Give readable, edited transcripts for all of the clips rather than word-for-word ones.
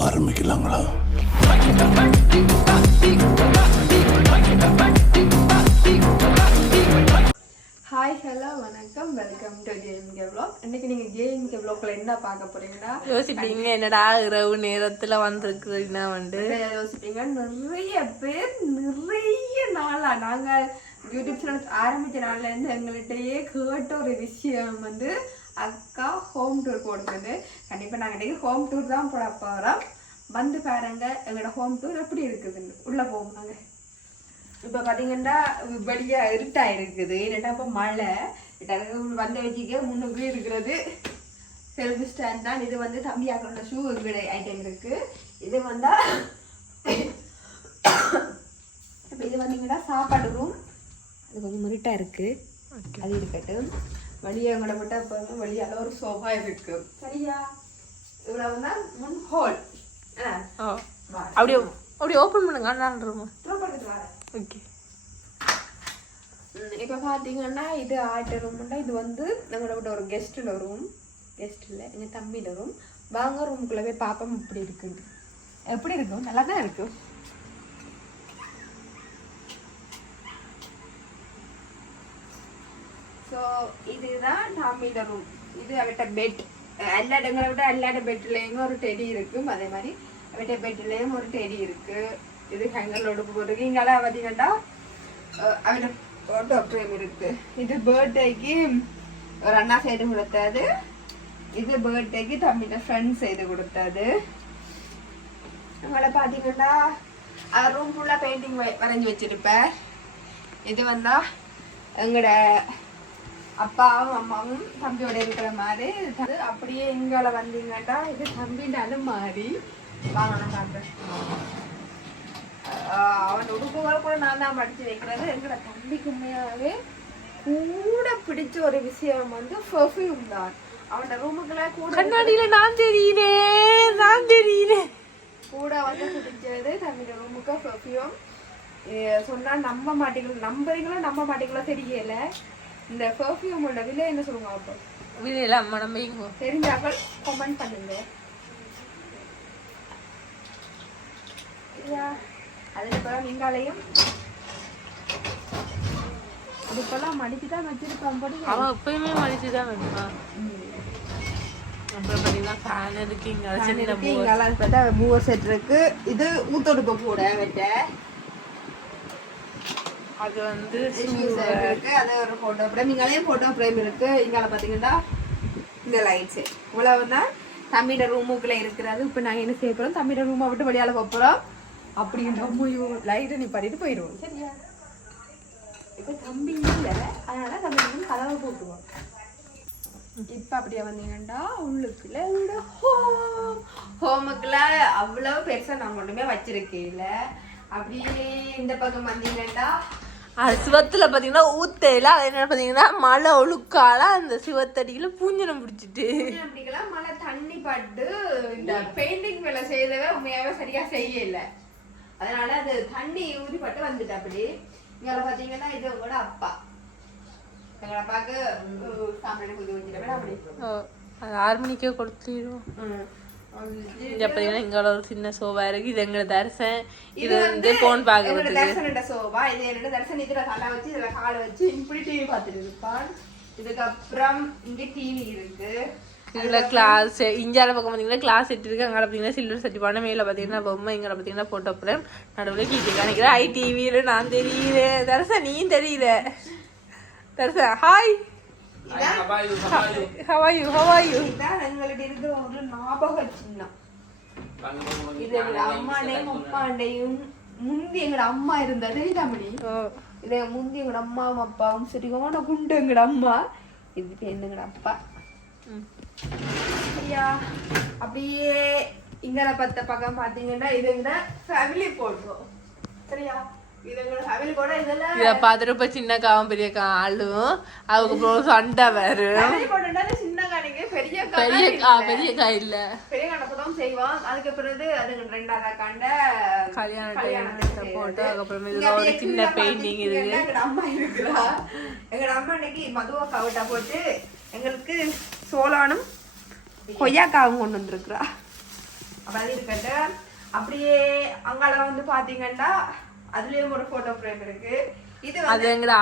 ஆரம்பிக்கலாங்களா? Hi hello வணக்கம், welcome to JMK vlog. இன்னைக்கு நீங்க ஜேஎம்கே vlogல என்ன பார்க்க போறீங்கன்னா யோசிப்பீங்க என்னடா இரவு நேரத்துல வந்திருக்குன்னா யோசிப்பீங்க. நிறைய பேர் நிறைய நாளா நாங்க யூடியூப் சேனல் ஆரம்பிச்ச நாள்ல இருந்து எங்கள்கிட்டயே கேட்ட ஒரு விஷயம் வந்து அக்கா ஹோம் டூர் போடுறது. கண்டிப்பா நாங்க இன்னைக்கு ஹோம் டூர் தான் போட போறோம். வந்து பாருங்க எங்களோட ஹோம் டூர் எப்படி இருக்குதுன்னு. உள்ள போவோம் நாங்க. இப்போ பார்த்தீங்கன்னா வெளியே இருட்டாக இருக்குது. என்னென்னா இப்போ மழை வந்து வச்சுக்க முன்னுக்கு இருக்கிறது செல்ஃப் ஸ்டாண்ட் தான். இது வந்து தம்பியாக்களோட ஷூ ஐட்டம் இருக்குது. இது வந்தால் இப்போ இது வந்தீங்கன்னா சாப்பாடு ரூம். அது கொஞ்சம் இருட்டாக இருக்குது, அது இருக்கட்டும். வெளியே கூட மட்டும் இப்போ வெளியால் ஒரு சோஃபா இருக்குது. சரியா? இவ்வளோ வந்து முன் ஹோல். அப்படியே அப்படியே ஓப்பன் பண்ணுங்க. நான் ரூம் ஓகே. இப்போ பார்த்தீங்கன்னா இது ஆட்ட ரூம்னா இது வந்து நம்மளோட ஒரு கெஸ்ட்டில் ரூம். கெஸ்ட் இல்லை, எங்கள் தம்பியில் ரூம். வாங்க ரூமுக்குள்ளே போய் பார்ப்போம் எப்படி இருக்குன்னு. எப்படி இருக்கும்? நல்லா தான் இருக்கும். ஸோ இதுதான் தம்பியில் ரூம். இது அவட்ட பெட். எல்லா இடங்களை விட எல்லா பெட்லேயும் ஒரு டெடி இருக்கும். அதே மாதிரி அவட்ட பெட்லேயும் ஒரு டெடி இருக்குது. இது ஹேங்கரோட போட்டுருக்கு. இங்கெல்லாம் பார்த்தீங்கன்னா அவட ஃபோட்டோ ஃப்ரேம் இருக்கு. இது பர்த்டேக்கு ஒரு அண்ணா செய்து கொடுத்தது. இது பர்த்டேக்கு தம்பியோட ஃப்ரெண்ட்ஸ் செய்து கொடுத்தது. அவங்கள பார்த்தீங்கன்னா ரூம் ஃபுல்லாக பெயிண்டிங் வரைஞ்சி வச்சிருப்பேன். இது வந்தா எங்களோட அப்பாவும் அம்மாவும் தம்பியோட இருக்கிற மாதிரி. அப்படியே இங்கால வந்தீங்கன்னா இது தம்பினாலும் மாறி வாங்கணும். பார்க்குறேன் அவன் உடுப்புகள் கூட நான் தான் படிச்சு வைக்கிறது. எங்களோட தம்பிக்கு உண்மையாகவே கூட பிடிச்ச ஒரு விஷயம் வந்து பெர்ஃப்யூம் தான். அவனோட ரூமுக்குள்ள கூட கண்ணாடியில நான் தெரியறேன் கூட வந்து பிடிச்சது தம்பியோட ரூமுக்கு பெர்ஃப்யூம். சொன்னா நம்ப மாட்டீங்களோ தெரியல. இந்த பெர்ஃப்யூமோட விலை என்ன சொல்லுங்க? அப்போ விலையில அம்மா நம்ம தெரிஞ்சாக்கள் கமெண்ட் பண்ணுங்க. அதுக்கப்புறம் நீங்காலையும் அதுக்கெல்லாம் மடிச்சுதான் வச்சிருப்பான். அவன் எப்பயுமே மடிச்சுதான் வைப்பான். அப்புறம் பாத்தீங்கன்னா ஃபேன் இருக்கு. இங்க மூவர் செட் இருக்கு. இது ஊத்தொடுப்பு கூட வெட்ட. அது வந்து இருக்கு. அது ஒரு போட்டோ ஃப்ரேம். இங்காலையும் போட்டோ ஃப்ரேம் இருக்கு. இங்கால பாத்தீங்கன்னா இந்த லைட்ஸ் இவ்வளவுதான் தம்பியோட ரூமுக்குள்ள இருக்கிறது. இப்ப நாங்க என்ன செய்ய போறோம்? தம்பியோட ரூமை விட்டு வெளியால போறோம். அப்படின்ற லைட்டை நீ பண்ணிட்டு போயிடுவோம். சரியா? இப்போ தம்பி இல்லை, அதனால தம்பி வந்து கதவை போட்டுவோம். இப்போ அப்படியே வந்தீங்கன்னா உள்ளுக்குள்ள ஹோமுக்குள்ள அவ்வளவு பெருசா நான் கொண்டுமே வச்சிருக்கேன்ல. அப்படியே இந்த பக்கம் வந்தீங்கன்னா அது சிவத்துல பாத்தீங்கன்னா ஊத்தையில அது என்ன பாத்தீங்கன்னா மழை ஒழுக்கால அந்த சிவத்தடியில பூஞ்சனம் பிடிச்சிட்டு அப்படிங்கலாம் மழை தண்ணி பட்டு இந்த பெயிண்டிங் வேலை செய்யறவே உண்மையாவே சரியா செய்யல. அதனால அது தண்ணி ஊறிப்பட்டு வந்துட்டு. அப்படி இங்க பாத்தீங்கன்னா இது உங்களோட அப்பா. எங்களோட அப்பாவுக்கு சாம்பிராணி குத்தி வச்சுட்டு அப்படி 6 மணிக்கே கொடுத்துருவோம். இங்க பாத்தீங்கன்னா இங்க ஒரு சின்ன சோபா இருக்கு. இது எங்க தரிசன். இது வந்து போன் பாக்குறது தரிசனோட சோபா. இது என்னோட தரிசன். இதுல தலை வச்சு இதுல காலை வச்சு இப்படி டிவி பார்த்துட்டு இருப்பான். இதுக்கப்புறம் இங்க டிவி இருக்கு. இதுல கிளாஸ் இஞ்சால பக்கம் பாத்தீங்கன்னா கிளாஸ் செட் இருக்கு. அங்கே பாத்தீங்கன்னா சில்வர் செட் பண்ண. மேல பாத்தீங்கன்னா பொம்மை. இங்க பாத்தீங்கன்னா போட்டோ ஃப்ரேம். நடுவில் கீழே காணிக்கிறேன். ஐடிவியில நான் தெரியல. தரிசா நீ தெரியல. தரிசா ஹாய். How are you? இதான் எங்களுடைய இருக்கிற ஒரு ஞாபக சின்னம். இது எங்க அம்மாண்டையும் அப்பாண்டையும் முந்தி எங்களோட அம்மா இருந்தது தமிழி. இதை முந்தி எங்களோட அம்மாவும் அப்பாவும் சரியான குண்டு எங்களோட அம்மா. இது எங்களோட அப்பா. சரியா? அப்படியே இங்கன பத்த பக்கம் பாத்தீங்கன்னா இது எங்க ஃபேமிலி போட்டோ. சரியா? இது எங்க ஃபேமிலி போட்டோ. இதெல்லாம் இத பாத்துறப்ப சின்ன காவும் பெரிய காலும் அதுக்கப்புறம் சண்டை வேறு. ஃபேமிலி போட்டோன்னா சின்ன காணிங்க பெரிய காய் இல்ல. பெரிய கணக்குதான் செய்வோம். அதுக்கு பிறகு அது ரெண்டாவது கண்ட கல்யாணத்தை போட்டோ. அதுக்கப்புறம் இதுல ஒரு சின்ன பெயிண்டிங் இருக்கு. எங்க அம்மா இருக்குறா. எங்க அம்மா இன்னைக்கு மதுவா கவட்டா போட்டு எங்களுக்கு சோளானும் கொய்யாக்காவும் கொண்டு வந்துருக்குறா. அப்ப அது இருக்கட்டு. அப்படியே அங்கால வந்து பாத்தீங்கன்னா அதுலயும் ஒரு போட்டோ ஃப்ரேம் இருக்கு. இது அது எங்கட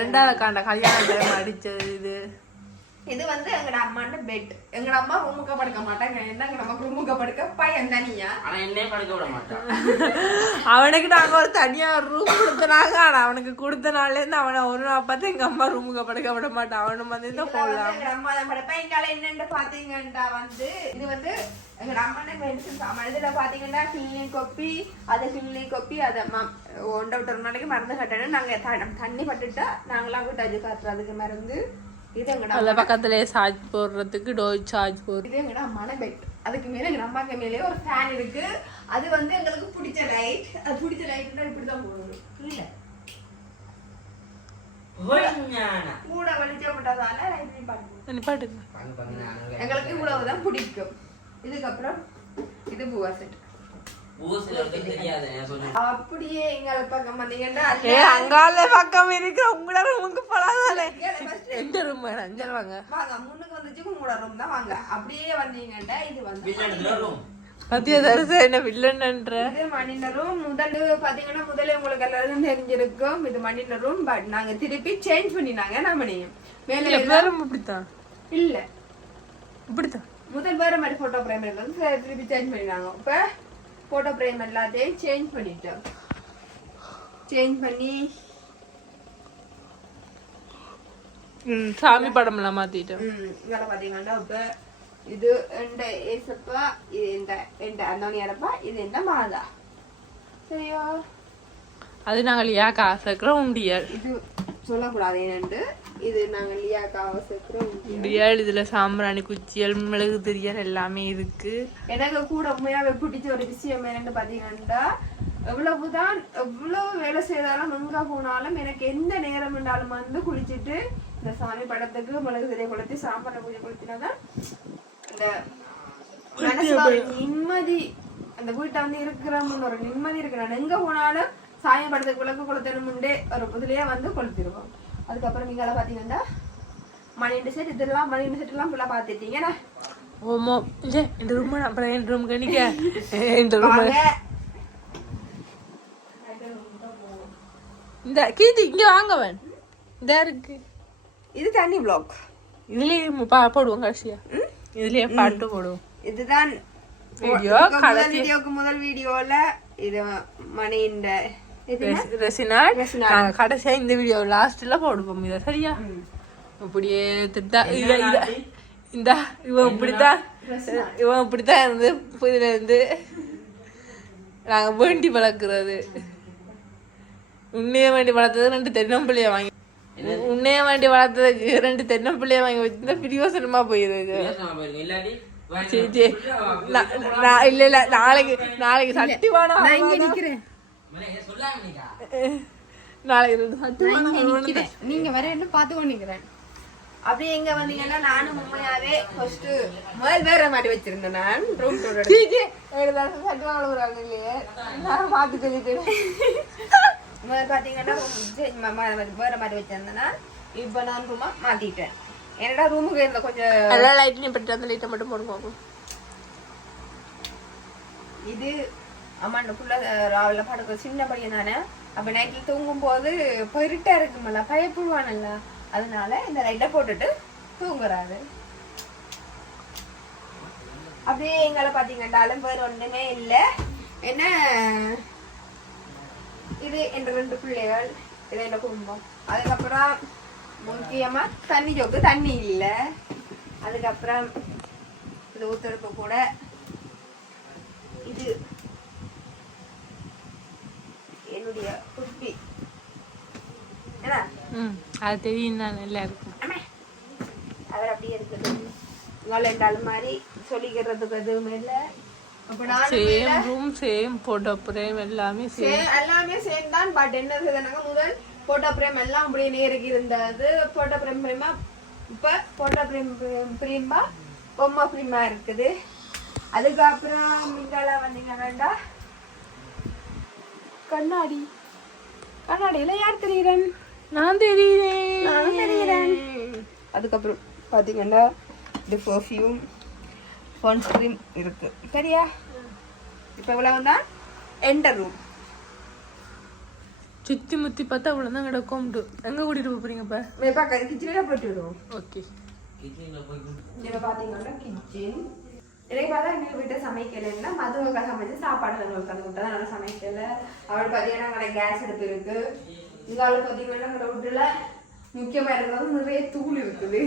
ரெண்டாவது காண்ட கல்யாண டைம் அடிச்சது. இது வந்து எங்கட அம்மாண்ட பெட். எங்கட அம்மா ரூமுக்கு படுக்க மாட்டாங்க. என்ன நமக்கு ரூமுக்கு படுக்க பையன் தனியா. ஆனா என்னையே படுக்க விட மாட்டான். அவனுக்கு நாங்க ஒரு தனியா ரூம் கொடுத்தனாங்க. ஆனா அவனுக்கு கொடுத்த நாள்ல இருந்து அவனை ஒரு நாள் பார்த்து எங்க அம்மா ரூமுக்கு படுக்க விட மாட்டான். அவனும் வந்து தான் போடலாம். எங்க அம்மா தான் படுப்பேன். எங்கால என்னன்னு பாத்தீங்கன்னா வந்து இது வந்து எங்க அம்மா மெடிசன் சாமான். இதுல பாத்தீங்கன்னா கிளினிக் கொப்பி, அதை கிளினிக் கொப்பி, அதை ஒன்றை விட்டு ஒரு நாளைக்கு மருந்து கட்டணும். நாங்க தண்ணி பட்டுட்டா நாங்களாம் விட்டாச்சு காட்டுறதுக்கு மருந்து. இது எங்கட பக்கத்துல சார்ஜ் போடுறதுக்கு டோய் சார்ஜ் போடுறது. இது எங்கட அம்மான பெட். அதுக்கு மேல எங்க அம்மாக்கு மேலே ஒரு ஃபேன் இருக்கு. அது வந்து எங்களுக்கு பிடிச்ச லைட். அது பிடிச்ச லைட் இப்படிதான் போடணும். இல்ல கூட வெளிச்சம் விட்டதால லைட் பாட்டுங்க. எங்களுக்கு இவ்வளவுதான் பிடிக்கும். இதுக்கப்புறம் இது பூவா செட். அப்படியே எங்களை பக்கம் வந்தீங்கன்னா அங்கால பக்கம் இருக்கு. உங்களோட ரூமுக்கு போலாதானே. எந்த ரூம் அஞ்சல் வாங்க முன்னுக்கு வந்துச்சு. உங்களோட ரூம் தான் வாங்க. அப்படியே வந்தீங்கன்னா இது வந்து என்ன வில்லன்ற இது மணின ரூம். முதல்ல பாத்தீங்கன்னா முதல்ல உங்களுக்கு எல்லாரும் தெரிஞ்சிருக்கும் இது மணின ரூம். பட் நாங்க திருப்பி சேஞ்ச் பண்ணினாங்க. நம்ம மேல எல்லாரும் இப்படித்தான் இல்ல இப்படித்தான் முதல் வேற மாதிரி போட்டோ ஃப்ரேம் இருக்கு. திருப்பி சேஞ்ச் பண்ணினாங்க. இப்ப போட்டோ ஃப்ரேம் எல்லாத்தையும் சேஞ்ச் பண்ணிட்டோம். சேஞ்ச் பண்ணி சாமி படம் எல்லாம் மாத்திட்டோம். இங்க பாத்தீங்கன்னா இப்ப இது எந்த ஏசப்பா, இது எந்த அந்தோனியாரப்பா, இது எந்த மாதா. சரியா? அது நாங்க லியாக்கா சேர்க்கிறோம் உண்டியல். இது சொல்லக்கூடாது என்னண்டு. இது நாங்க லியாக்காவை சேர்க்கிறோம் உண்டியல். இதுல சாம்பிராணி குச்சியல் மிளகு திரியல் எல்லாமே இருக்கு. எனக்கு கூட உண்மையாவே பிடிச்ச ஒரு விஷயம் என்னன்னு பாத்தீங்கன்னா எவ்வளவுதான் எவ்வளவு வேலை செய்தாலும் எங்க போனாலும் எனக்கு எந்த நேரம் இருந்தாலும் வந்து குளிச்சுட்டு இந்த சாமி படத்துக்கு மிளகு திரிய கொளுத்தி சாம்பிராணி பூஜை கொளுத்தினாதான் இந்த மனசுல ஒரு நிம்மதி. அந்த வீட்டை வந்து இருக்கிறோம்னு ஒரு நிம்மதி இருக்கு. நான் எங்க போனாலும் சாயம் படத்துக்கு விளக்கு கொளுத்தணும்னே ஒரு புதுலையே வந்து கொளுத்திருவோம். அதுக்கப்புறம் நீங்க எல்லாம் பாத்தீங்கன்னா மணி செட் இதெல்லாம் மணி செட் எல்லாம் ஃபுல்லா பாத்துட்டீங்கன்னா ஓமோ இல்ல இந்த ரூம் அப்புறம் என் ரூம் கணிக்க இந்த ரூம் இந்த கீதி இங்க வாங்கவன் இந்த இருக்கு. இது தண்ணி பிளாக். இதுலயே போடுவோம் கடைசியா. இதுலயே பாட்டு போடுவோம். இதுதான் வீடியோ வீடியோக்கு முதல் வீடியோல இது மணி இந்த கடைசியா இந்த வீடியோ லாஸ்ட்ல போடுவோம். இத சரியா? அப்படியே திட்டா இந்த இவன் இப்படித்தான் இருந்து இதுல இருந்து நாங்க வேண்டி வளர்க்கறது. உன்னைய வேண்டி வளர்த்தது 2 தென்னம்பிள்ளைய வாங்கி உன்னைய வேண்டி வளர்த்ததுக்கு 2 தென்னம்பிள்ளைய வாங்கி வச்சிருந்தா பிரியோசனமா போயிருக்கு. இல்ல நாளைக்கு சட்டிவானா நிக்கிறேன். நாளைக்கு நீங்க வர பாத்துக்கோ நிக்கிறேன். அப்படியே எங்க வந்தீங்கன்னா நானும் உண்மையாவே ஃபர்ஸ்ட் முதல் வேற மாட்டி வச்சிருந்தேன். நான் ரூம் டூர் பாத்து சொல்லிட்டு முதல் பாத்தீங்கன்னா வேற மாட்டி வச்சிருந்தேன்னா இப்ப நான் ரூமா மாத்திட்டேன். என்னடா ரூமுக்கு இருந்த கொஞ்சம் லைட் பட்டு அந்த லைட்டை மட்டும் போடுவோம். இது அம்மாண்ட ஃபுல்லா ராவில படுக்க சின்ன பையன் தானே. அப்ப நைட்ல தூங்கும் போது போயிருட்டா இருக்குமல்ல பயப்படுவானல்ல. அதனால இந்த லைட்டை போட்டுட்டு தூங்குறாரு. அப்படியே எங்களை பாத்தீங்கன்னாலும் வேற ஒண்ணுமே இல்ல. என்ன இது என் 2 பிள்ளைகள், இது என் குடும்பம். அதுக்கப்புறம் முக்கியமா தண்ணி ஜோக்கு தண்ணி இல்ல. அதுக்கப்புறம் இது ஊத்தடுப்பு கூட இது என்னுடைய குட்டி. அது தெரியும் தான் எல்லாருக்கும். அவர் அப்படியே இருக்குது. உங்களை என்றாலும் மாதிரி சொல்லிக்கிறதுக்கு எதுவுமே இல்லை. Same room same photo frame எல்லாமே எல்லாமே சேம் தான். பட் என்ன செய்தாங்க முதல் போட்டோ பிரேம் எல்லாம் அப்படியே நேருக்கு இருந்தது. போட்டோ பிரேம் பிரேமா இப்ப போட்டோ பிரேம் பிரேம்பா பொம்மை பிரேமா இருக்குது. அதுக்கப்புறம் இங்கெல்லாம் வந்தீங்க வேண்டாம் கண்ணாடி. கண்ணாடியில யார் தெரியுறேன்? நான் தெரியுறேன். அதுக்கப்புறம் பாத்தீங்கன்னா இது பெர்ஃப்யூம். பான்ஸ் க்ரீம் இருக்கு சரியா. இப்போ இவ்வளவு தான் என்டர் ரூம். சுத்தி முத்தி பார்த்தா அவ்வளோதான் கிடக்கும். எங்க கூட்டிட்டு போறீங்க இப்ப? மேப்பா கிச்சனில் போட்டு விடுவோம். ஓகே. இதில் பார்த்தீங்கன்னா கிச்சன். எனக்கு பார்த்தா எங்கள் வீட்டை சமைக்கலைன்னா மதுவுக்காக சமைச்சு சாப்பாடு உட்காந்து விட்டா நல்லா சமைக்கல. அவள் பார்த்தீங்கன்னா எங்களை கேஸ் அடுப்பு இருக்கு. இந்த ஆள் பார்த்தீங்கன்னா எங்களோட வீட்டில் முக்கியமாக இருக்கிறது நிறைய தூள் இருக்குது.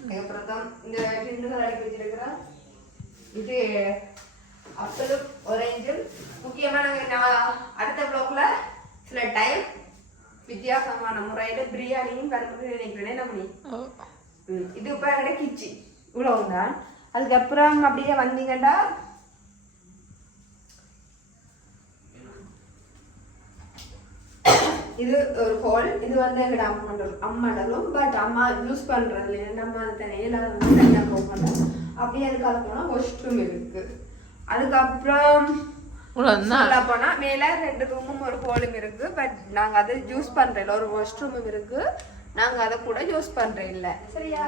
அதுக்கப்புறம் தான் இந்த டின்னுகள் அடிக்க வச்சிருக்கிறோம். இது அப்பளும் ஒரேஞ்சும் முக்கியமாக நாங்கள் அடுத்த ப்ளாக்ல சில டைம் வித்தியாசமான முறையில் பிரியாணியும் கரும்பு நினைக்கிறேன் நம்ம. இது இப்போ எங்கட கிச்சன் இவ்வளவுதான். அதுக்கப்புறம் அப்படியே வந்தீங்கன்னா இது ஒரு ஹால். இது வந்து எங்கட அம்மாடலும் பட் அம்மா யூஸ் பண்றது இல்லை. நம்ம தனியாக தனியாக போக மாட்டோம். அப்படியே அதுக்காக போனால் வாஷ்ரூம் இருக்கு. அதுக்கப்புறம் போனா மேல 2 ரூமும் ஒரு ஹாலும் இருக்கு. பட் நாங்க அதை யூஸ் பண்றோம். ஒரு வாஷ்ரூமும் இருக்கு. நாங்க அதை கூட யூஸ் பண்றோம் இல்ல சரியா.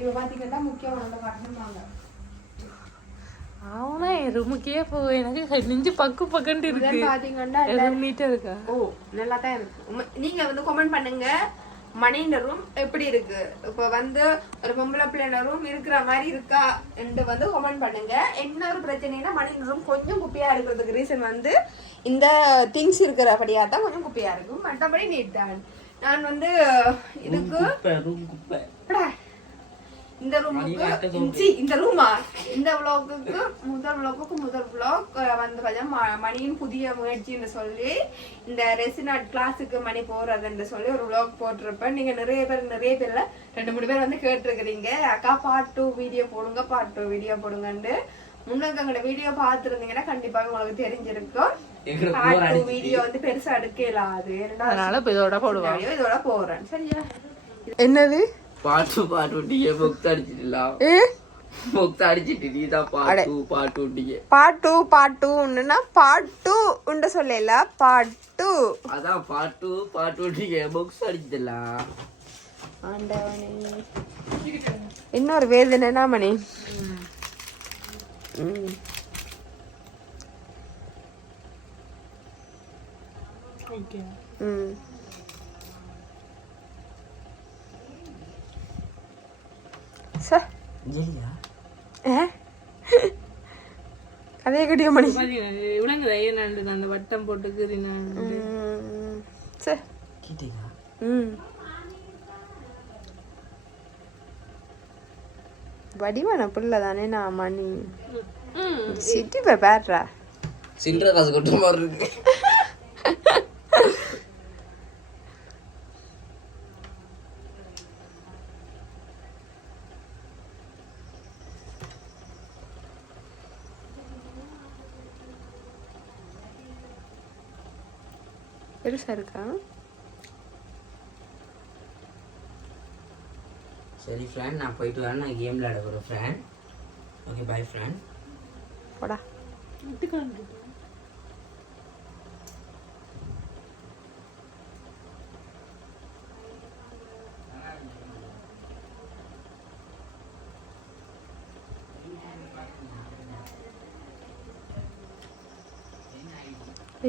இவ பாத்தீங்கன்னா முக்கியமான காட்டுவாங்க. அவனா ரூமுக்கே போ. எனக்கு நெஞ்சு பக்கு பக்கண்டு இருக்கு. பாத்தீங்கன்னா நீட்டா இருக்கா? ஓ நல்லா தான் இருக்கு. நீங்க வந்து கமெண்ட் பண்ணுங்க மணியின் ரூம் எப்படி இருக்கு. இப்போ வந்து ஒரு பொம்பளை பிள்ளைன ரூம் இருக்கிற மாதிரி இருக்கா என்று வந்து கமெண்ட் பண்ணுங்க. என்ன ஒரு பிரச்சனைனா மணியின் ரூம் கொஞ்சம் குப்பையா இருக்கிறதுக்கு ரீசன் வந்து இந்த திங்ஸ் இருக்கிறபடியா தான் கொஞ்சம் குப்பையா இருக்கும். மற்றபடி நீட் தான். நான் வந்து இதுக்கு இந்த ரூமுக்கு இந்த ரூமா இந்த விளாக்குக்கு முதல் விளாக் வந்து பார்த்தீங்கன்னா மணியின் புதிய முயற்சின்னு சொல்லி இந்த ரெசினாட் கிளாஸுக்கு மணி போறதுன்னு சொல்லி ஒரு விளாக் போட்டிருப்பேன். நீங்க நிறைய பேர்ல 2-3 பேர் வந்து கேட்டிருக்கிறீங்க அக்கா பார்ட் 2 வீடியோ போடுங்க பார்ட் 2 வீடியோ போடுங்கன்னு. முன்னாடி எங்களோட வீடியோ பார்த்துருந்தீங்கன்னா கண்டிப்பாக உங்களுக்கு தெரிஞ்சிருக்கும். பார்ட் 2 வீடியோ வந்து பெருசா எடுக்கலாது. இதோட போறேன் சரியா. என்னது பாட்டு பாட்டுட்டியே பொக்ஸ் அடிச்சிடலாம். பொக்ஸ் அடிச்சிட்டு நீதான் பாட்டுட்டியே. பாட்டுன்னா பாட்டு உண்ட சொல்லல பாட்டு. அதான் பாட்டுட்டியே பொக்ஸ் அடிச்சிடலாம். ஆண்டவனே இன்னொரு வேதனைனா மணி. அதே கட்டிய மணி அந்த வட்டம் போட்டு வடிவான புள்ள தானே நான் மணி. சிட்டி பேட்ரா சில்லற காசு கொட்ட மாதிரி இருக்கு. பெருசா இருக்கா? சரி ஃப்ரெண்ட் நான் போயிட்டு வரேன். நான் கேம் விளையாட போகிறேன் ஃப்ரெண்ட். Okay bye friend. போடா.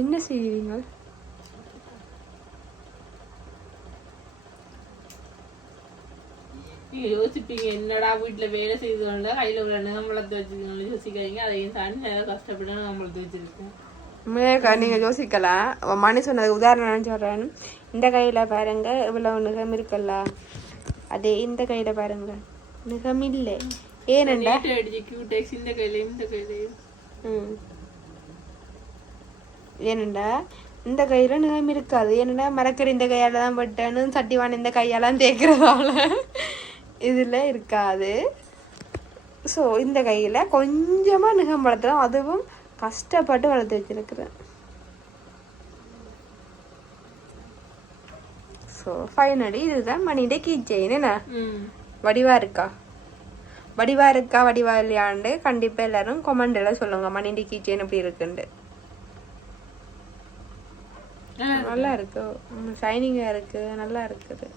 என்ன செய்வீங்க? நீங்க யோசிப்பீங்க என்னடா வீட்டுல வேலை செய்தோம்ல கையில உள்ள நிகம்பளத்தை வச்சிருக்கீங்க யோசிக்காதீங்க. அதையும் தாண்டி கஷ்டப்பட்டு நிகம்பளத்தை வச்சிருக்கேன். நீங்க யோசிக்கலாம். மணி சொன்னது உதாரணம் சொல்றேன். இந்த கையில பாருங்க இவ்வளவு நிகம் இருக்குல்ல, அதே இந்த கையில பாருங்க நிகம் இல்லை. ஏனண்டா இந்த கையிலையும் இந்த கையிலையும் ஏனண்டா இந்த கையில நிகம் இருக்காது. ஏனண்டா மரக்கறி இந்த கையால தான் பட்டேன்னு சட்டிவான இந்த கையாலாம் தேய்க்கிறதால இதுல இருக்காது. ஸோ இந்த கையில கொஞ்சமா நிகம் வளர்த்துறோம். அதுவும் கஷ்டப்பட்டு வளர்த்து வச்சிருக்கிறேன். ஸோ ஃபைனலி இதுதான் மணிയുടെ கீ செயின். என்ன வடிவா இருக்கா வடிவா இல்லையாண்டு கண்டிப்பா எல்லாரும் கமெண்ட்ல சொல்லுங்க மணிയുടെ கீ செயின் எப்படி இருக்குன்னு. நல்லா இருக்கு, ஷைனிங்கா இருக்கு, நல்லா இருக்குது.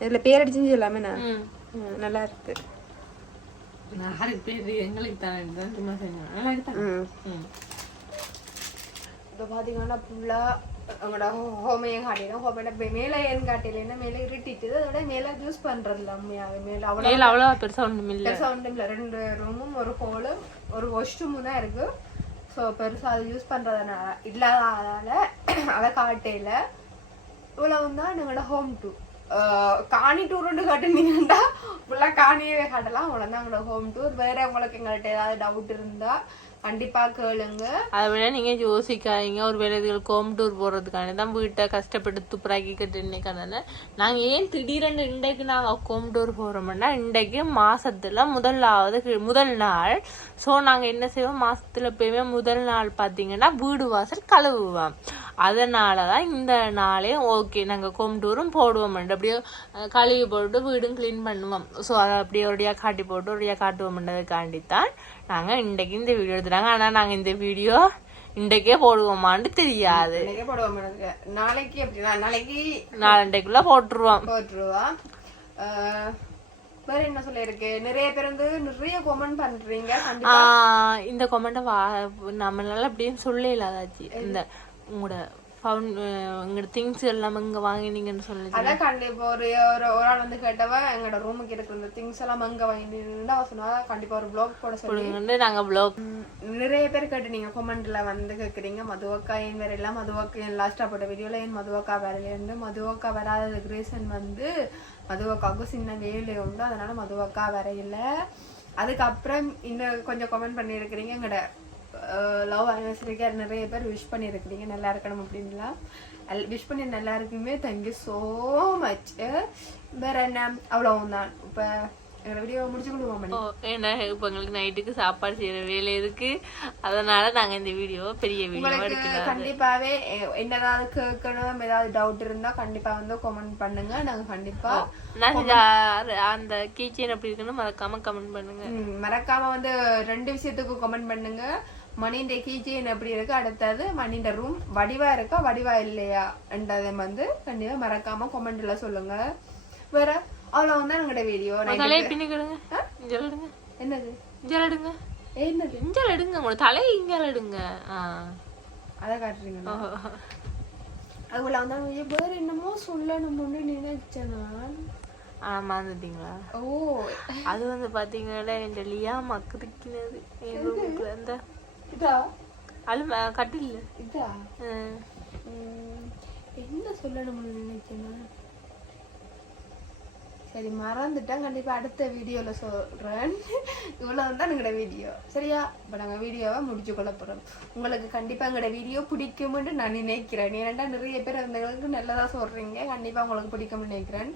இதுல பேர் அடிச்சுன்னு சொல்லாமே நல்லா இருக்கு. யாருக்கு பேர் எங்களுக்கு தானே சும்மா செஞ்சோம் நல்லா எடுத்தாங்க. இப்போ பார்த்தீங்கன்னா ஃபுல்லாக அவங்களோட ஹோமையும் காட்டிடும். ஹோமையோட மேலே ஏன் காட்டிலேன்னா மேலே இருட்டிட்டு அதோட மேலே யூஸ் பண்ணுறது இல்லை அம்மையாக மேலே அவ்வளோ பெருசாக ஒன்றும் இல்லை. பெருசாக ஒன்றும் இல்லை. 2 ரூமும் ஒரு ஹோலும் ஒரு வாஷ்ரூமும் தான் இருக்குது. ஸோ பெருசாக அதை யூஸ் பண்ணுறதுனால இல்லாததால அதை காட்டையில் இவ்வளவு தான் எங்களோட ஹோம் டூர். காணி டூர்னு காட்டுனீங்கன்னா ஃபுல்லாக காணியவே காட்டலாம். அவ்வளோ தான் எங்களோட ஹோம் டூர். வேறு உங்களுக்கு எங்கள்கிட்ட ஏதாவது டவுட் இருந்தால் கண்டிப்பாக கேளுங்க. அதை விட நீங்கள் யோசிக்காதீங்க. ஒரு வேலை இதுகள் ஹோம் டூர் போகிறதுக்கான தான் வீட்டை கஷ்டப்பட்டு துப்புராக்கி கட்டுனேக்கான நாங்கள் ஏன் திடீரென்று இன்றைக்கு நாங்கள் ஹோம் டூர் போகிறோம்னா இன்றைக்கு மாதத்தில் முதல் நாள். ஸோ நாங்கள் என்ன செய்வோம், மாதத்தில் எப்பயுமே முதல் நாள் பார்த்தீங்கன்னா வீடு வாசல் கழுவுவோம். அதனால தான் இந்த நாளே ஓகே நாங்கள் ஹோம் டூரும் போடுவோம். அப்படியே கழுவி போட்டு வீடும் க்ளீன் பண்ணுவோம். ஸோ அதை அப்படியே ஒருடியாக காட்டி போட்டு ஒருடியாக காட்டுவோம்ன்றதுக்காண்டித்தான் நாங்கள் இன்றைக்கு இந்த வீடியோ எடுத்துட்டாங்க. ஆனால் நாங்கள் இந்த வீடியோ இன்றைக்கே போடுவோமான்னு தெரியாது. நாளைக்கு எப்படின்னா நாளைக்குள்ள போட்டுருவோம். வேற என்ன சொல்ல இருக்கு, நிறைய பேர் வந்து நிறைய கமெண்ட் பண்றீங்க. இந்த கமெண்ட்டை நம்மளால அப்படின்னு சொல்லல. அதாச்சு இந்த உங்களோட உங்களோட திங்ஸ் எல்லாம் இங்க வாங்கினீங்கன்னு சொல்லி அதான் கண்டிப்பா ஒரு ஆள் வந்து கேட்டவ எங்களோட ரூமுக்கு இருக்கிற இந்த திங்ஸ் எல்லாம் அங்க வாங்கினீங்கன்னா சொன்னா கண்டிப்பா ஒரு ப்ளாக் போட சொல்லி நாங்க ப்ளாக் நிறைய பேர் கேட்டு நீங்க கமெண்ட்ல வந்து கேக்குறீங்க மதுவக்கா ஏன் வேற எல்லாம் மதுவக்கா ஏன் லாஸ்டா போட்ட வீடியோல ஏன் மதுவக்கா வரலைன்னு. மதுவக்கா வராததுக்கு ரீசன் வந்து மதுவக்காவுக்கு சின்ன வேலை உண்டு, அதனால மதுவக்கா வரையில. அதுக்கப்புறம் இன்னும் கொஞ்சம் கமெண்ட் பண்ணி இருக்கிறீங்க எங்களோட லவ் ஆனிவர்சரிக்கு நிறைய பேர் விஷ் பண்ணியிருக்கிறீங்க நல்லா இருக்கணும் அப்படின்லாம். விஷ் பண்ணி நல்லா இருக்குமே, தேங்க்யூ ஸோ மச். வேற என்ன அவ்வளவுதான். இப்போ எங்களோட வீடியோ முடிச்சுக்கொள்வோம். ஏன்னா இப்போ எங்களுக்கு நைட்டுக்கு சாப்பாடு செய்யற வேலை இருக்கு, அதனால நாங்க இந்த வீடியோ பெரிய வீடியோ எடுக்கலாம். கண்டிப்பாவே என்னதாவது கேட்கணும் ஏதாவது டவுட் இருந்தா கண்டிப்பா வந்து கமெண்ட் பண்ணுங்க. நாங்க கண்டிப்பா அந்த கீச்சன் எப்படி இருக்குன்னு மறக்காம கமெண்ட் பண்ணுங்க. மறக்காம வந்து 2 விஷயத்துக்கு கமெண்ட் பண்ணுங்க. மணிண்ட கீச்சன் எப்படி இருக்கு, அடுத்தது மணிண்ட ரூம் வடிவா இருக்கா வடிவா இல்லையா என்றதை வந்து கண்டிப்பா மறக்காம கமெண்ட்ல சொல்லுங்க. வேற அவ்வளவுதான் எங்களோட வீடியோ. என்னது என்னது இஞ்சல் எடுங்க, உங்களோட தலையை இஞ்சல் எடுங்க. அதை காட்டுறீங்களா? அதுல வந்து வேற என்னமோ சொல்லணும்னு நினைச்சேன் நான். மறந்துட்டீங்களா? ஓ அது வந்து பாத்தீங்கன்னா இந்த லியா மக்குறிக்கிறது அந்த இதா அது கட்டில் இதா என்ன சொல்லணும்னு நினைச்சேன்னா சரி மறந்துட்டேன். கண்டிப்பா அடுத்த வீடியோல சொல்றேன். இவ்வளவுதான் எங்களோட வீடியோ. சரியா? இப்ப நாங்க வீடியோவை முடிச்சு கொள்ள போறோம். உங்களுக்கு கண்டிப்பா எங்களோட வீடியோ பிடிக்கும்னு நான் நினைக்கிறேன். ஏன்னா நிறைய பேர் அந்த நல்லதா சொல்றீங்க. கண்டிப்பா உங்களுக்கு பிடிக்கும்னு நினைக்கிறேன்.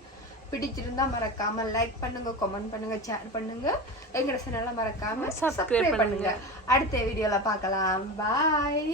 பிடிச்சிருந்தா மறக்காம லைக் பண்ணுங்க, கமெண்ட் பண்ணுங்க, ஷேர் பண்ணுங்க. எங்களோட சேனலை மறக்காம சப்ஸ்கிரைப் பண்ணுங்க. அடுத்த வீடியோல பார்க்கலாம். பாய்.